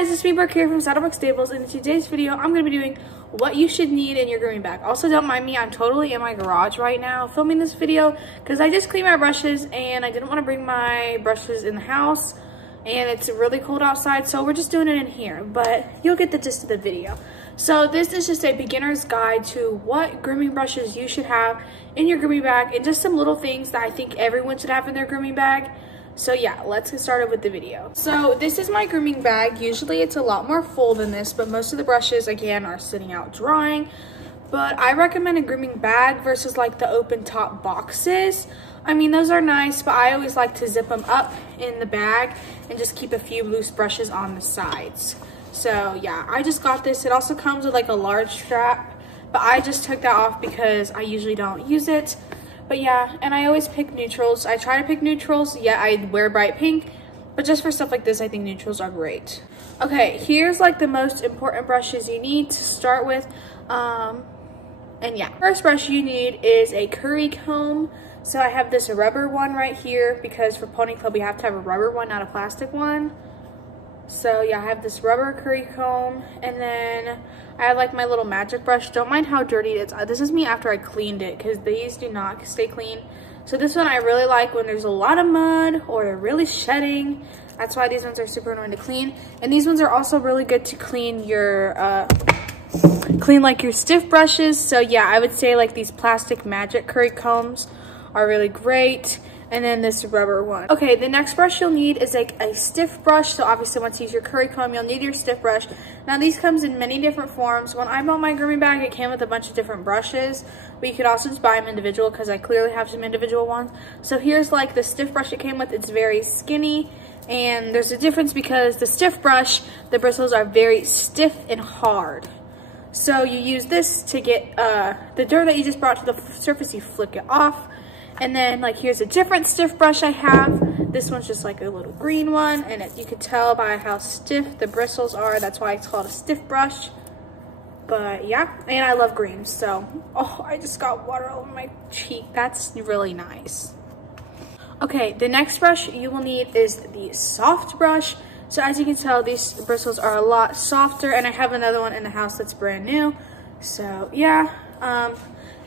guys, it's me Brooke here from Saddlebrook Stables, and in today's video I'm going to be doing what you should need in your grooming bag. Also, don't mind me, I'm totally in my garage right now filming this video because I just cleaned my brushes and I didn't want to bring my brushes in the house and it's really cold outside, so we're just doing it in here, but you'll get the gist of the video. So this is just a beginner's guide to what grooming brushes you should have in your grooming bag and just some little things that I think everyone should have in their grooming bag. So yeah, let's get started with the video. So this is my grooming bag. Usually it's a lot more full than this, but most of the brushes, again, are sitting out drying. But I recommend a grooming bag versus like the open top boxes. I mean, those are nice, but I always like to zip them up in the bag and just keep a few loose brushes on the sides. So yeah, I just got this. It also comes with like a large strap, but I just took that off because I usually don't use it. But yeah, and I always pick neutrals. I try to pick neutrals. Yeah, I wear bright pink, but just for stuff like this, I think neutrals are great. Okay, here's like the most important brushes you need to start with. And yeah, first brush you need is a curry comb. So I have this rubber one right here because for Pony Club, we have to have a rubber one, not a plastic one. So yeah, I have this rubber curry comb, and then I have like my little magic brush. Don't mind how dirty it is. This is me after I cleaned it because these do not stay clean. So this one I really like when there's a lot of mud or they're really shedding. That's why these ones are super annoying to clean. And these ones are also really good to clean your like your stiff brushes. So yeah, I would say like these plastic magic curry combs are really great. And then this rubber one. Okay, the next brush you'll need is like a stiff brush. So obviously once you use your curry comb, you'll need your stiff brush. Now these comes in many different forms. When I bought my grooming bag, it came with a bunch of different brushes, but you could also just buy them individual because I clearly have some individual ones. So here's like the stiff brush it came with. It's very skinny, and there's a difference because the stiff brush, the bristles are very stiff and hard. So you use this to get the dirt that you just brought to the surface, you flick it off. And then like here's a different stiff brush I have. This one's just like a little green one, and you can tell by how stiff the bristles are. That's why it's called a stiff brush. But yeah, and I love green, so oh, I just got water all over my cheek. That's really nice. Okay, the next brush you will need is the soft brush. So as you can tell, these bristles are a lot softer, and I have another one in the house that's brand new. So yeah,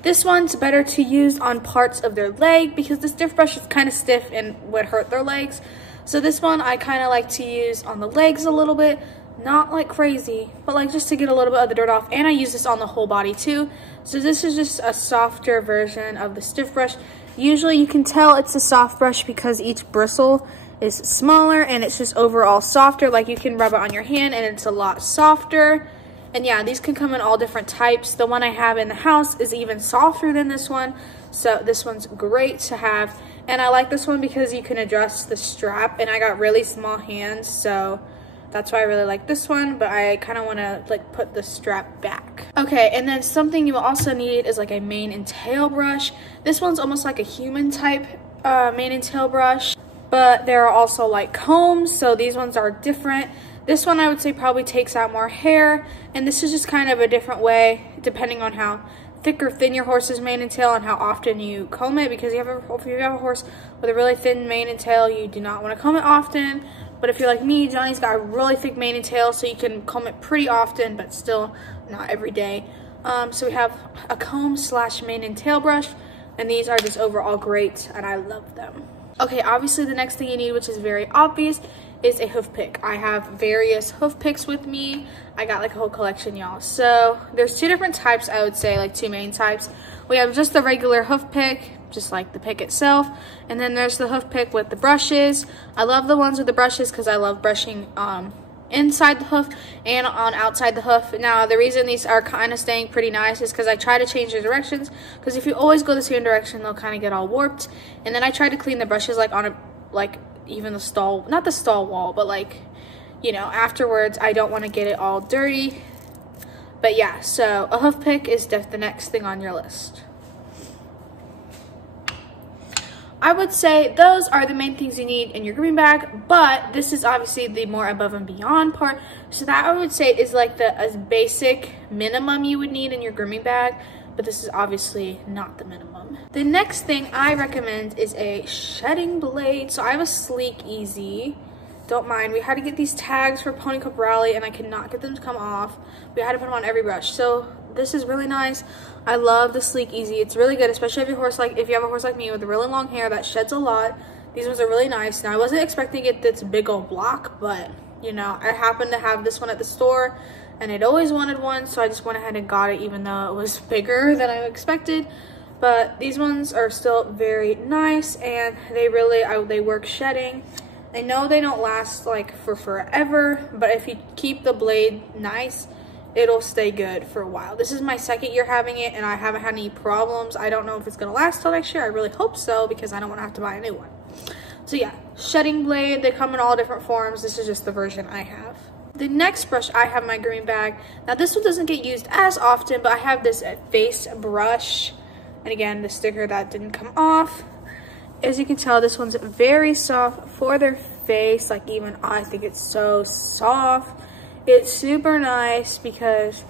this one's better to use on parts of their leg because the stiff brush is kind of stiff and would hurt their legs. So this one I kind of like to use on the legs a little bit, not like crazy, but like just to get a little bit of the dirt off. And I use this on the whole body too. So this is just a softer version of the stiff brush. Usually you can tell it's a soft brush because each bristle is smaller and it's just overall softer. Like you can rub it on your hand and it's a lot softer. And yeah, these can come in all different types. The one I have in the house is even softer than this one. So this one's great to have. And I like this one because you can adjust the strap. And I got really small hands, so that's why I really like this one. But I kind of want to like put the strap back. Okay, and then something you will also need is like a mane and tail brush. This one's almost like a human type mane and tail brush. But there are also like combs, so these ones are different. This one I would say probably takes out more hair, and this is just kind of a different way depending on how thick or thin your horse's mane and tail and how often you comb it, because if you have a horse with a really thin mane and tail, you do not want to comb it often. But if you're like me, Johnny's got a really thick mane and tail, so you can comb it pretty often, but still not every day. So we have a comb slash mane and tail brush, and these are just overall great, and I love them. Okay, obviously the next thing you need, which is very obvious, is a hoof pick. I have various hoof picks with me. I got like a whole collection, y'all. So there's two different types, I would say, like two main types. We have just the regular hoof pick, just like the pick itself, and then there's the hoof pick with the brushes. I love the ones with the brushes because I love brushing inside the hoof and on outside the hoof. Now the reason these are kind of staying pretty nice is because I try to change the directions, because if you always go the same direction, they'll kind of get all warped. And then I try to clean the brushes like on a even the stall, not the stall wall, but like, you know, afterwards. I don't want to get it all dirty. But yeah, so a hoof pick is the next thing on your list. I would say those are the main things you need in your grooming bag, but this is obviously the more above and beyond part. So that I would say is like the basic minimum you would need in your grooming bag, but this is obviously not the minimum. The next thing I recommend is a shedding blade. So I have a Sleek Easy. don't mind. We had to get these tags for Pony Club Rally, and I could not get them to come off. We had to put them on every brush. So this is really nice. I love the Sleek Easy. It's really good, especially if you have a horse like me with really long hair that sheds a lot. These ones are really nice. Now, I wasn't expecting to get this big old block, but you know, I happened to have this one at the store, and I'd always wanted one, so I just went ahead and got it, even though it was bigger than I expected. But these ones are still very nice, and they work shedding. I know they don't last like for forever, but if you keep the blade nice, it'll stay good for a while. This is my second year having it, and I haven't had any problems. I don't know if it's gonna last till next year. I really hope so, because I don't want to have to buy a new one. So yeah, shedding blade. They come in all different forms. This is just the version I have. The next brush I have in my grooming bag. Now this one doesn't get used as often, but I have this face brush. And again, the sticker that didn't come off. As you can tell, this one's very soft for their face. Like, even I think it's so soft. It's super nice because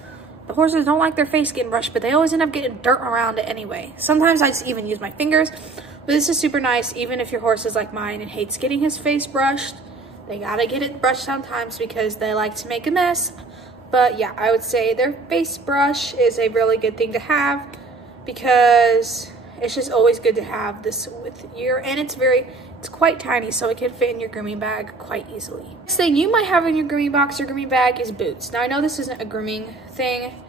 the horses don't like their face getting brushed, but they always end up getting dirt around it anyway. Sometimes I just even use my fingers, but this is super nice. Even if your horse is like mine and hates getting his face brushed, they gotta get it brushed sometimes because they like to make a mess. But yeah, I would say their face brush is a really good thing to have, because it's just always good to have this with you, and it's quite tiny, so it can fit in your grooming bag quite easily. Next thing you might have in your grooming box or grooming bag is boots. Now I know this isn't a grooming thing,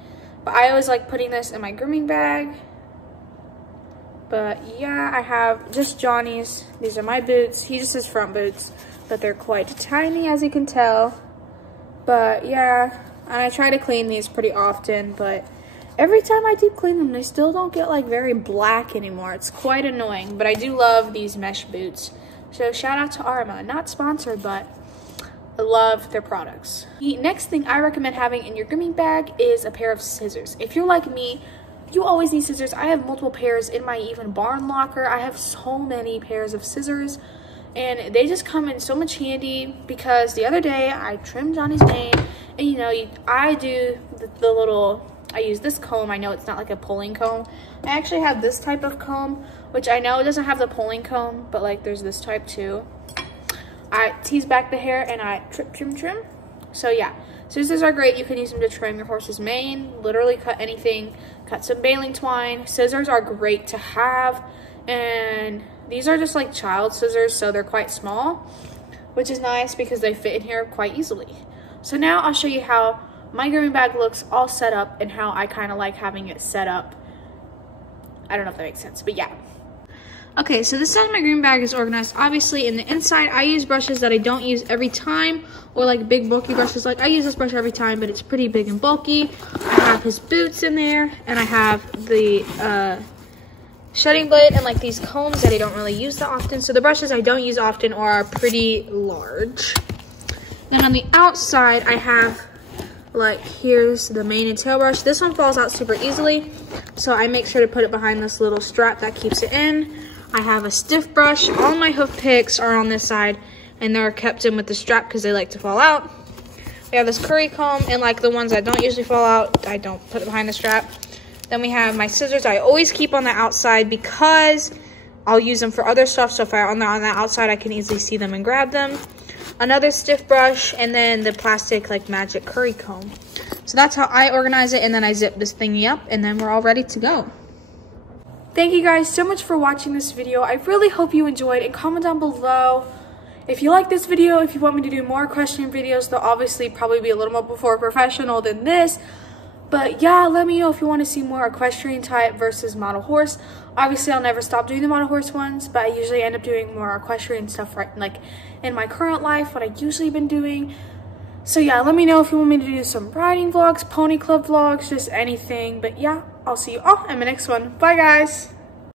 but I always like putting this in my grooming bag. But yeah, I have just Johnny's. These are my boots. He just has front boots, but they're quite tiny, as you can tell. But yeah, and I try to clean these pretty often, but every time I deep clean them, they still don't get like very black anymore. It's quite annoying, but I do love these mesh boots. So shout out to Arma, not sponsored, but I love their products. The next thing I recommend having in your grooming bag is a pair of scissors. If you're like me, you always need scissors. I have multiple pairs in my even barn locker. I have so many pairs of scissors, and they just come in so much handy, because the other day I trimmed Johnny's mane, and you know, I do the little, I use this comb. I know it's not like a pulling comb. I actually have this type of comb, which I know it doesn't have the pulling comb, but like there's this type too. I tease back the hair and I trim. So yeah, scissors are great. You can use them to trim your horse's mane, literally cut anything, cut some baling twine. Scissors are great to have, and these are just like child scissors, so they're quite small, which is nice because they fit in here quite easily. So now I'll show you how my grooming bag looks all set up, and how I kind of like having it set up. I don't know if that makes sense, but yeah. Okay, so this side of my grooming bag is organized. Obviously, in the inside, I use brushes that I don't use every time, or like big bulky brushes. Like I use this brush every time, but it's pretty big and bulky. I have his boots in there, and I have the shedding blade and like these combs that I don't really use that often. So the brushes I don't use often are pretty large. Then on the outside, I have, like, here's the mane and tail brush. This one falls out super easily, so I make sure to put it behind this little strap that keeps it in. I have a stiff brush. All my hoof picks are on this side, and they're kept in with the strap because they like to fall out. We have this curry comb, and like the ones that don't usually fall out, I don't put it behind the strap. Then we have my scissors. I always keep on the outside because I'll use them for other stuff, so if I'm on the outside, I can easily see them and grab them. Another stiff brush, and then the plastic like magic curry comb. So that's how I organize it, and then I zip this thingy up, and then we're all ready to go. Thank you guys so much for watching this video. I really hope you enjoyed, and comment down below if you like this video, if you want me to do more equestrian videos. They'll obviously probably be a little more professional than this. But yeah, let me know if you want to see more equestrian type versus model horse. Obviously, I'll never stop doing the model horse ones, but I usually end up doing more equestrian stuff right like in my current life, what I usually been doing. So yeah, let me know if you want me to do some riding vlogs, pony club vlogs, just anything. But yeah, I'll see you all in my next one. Bye guys.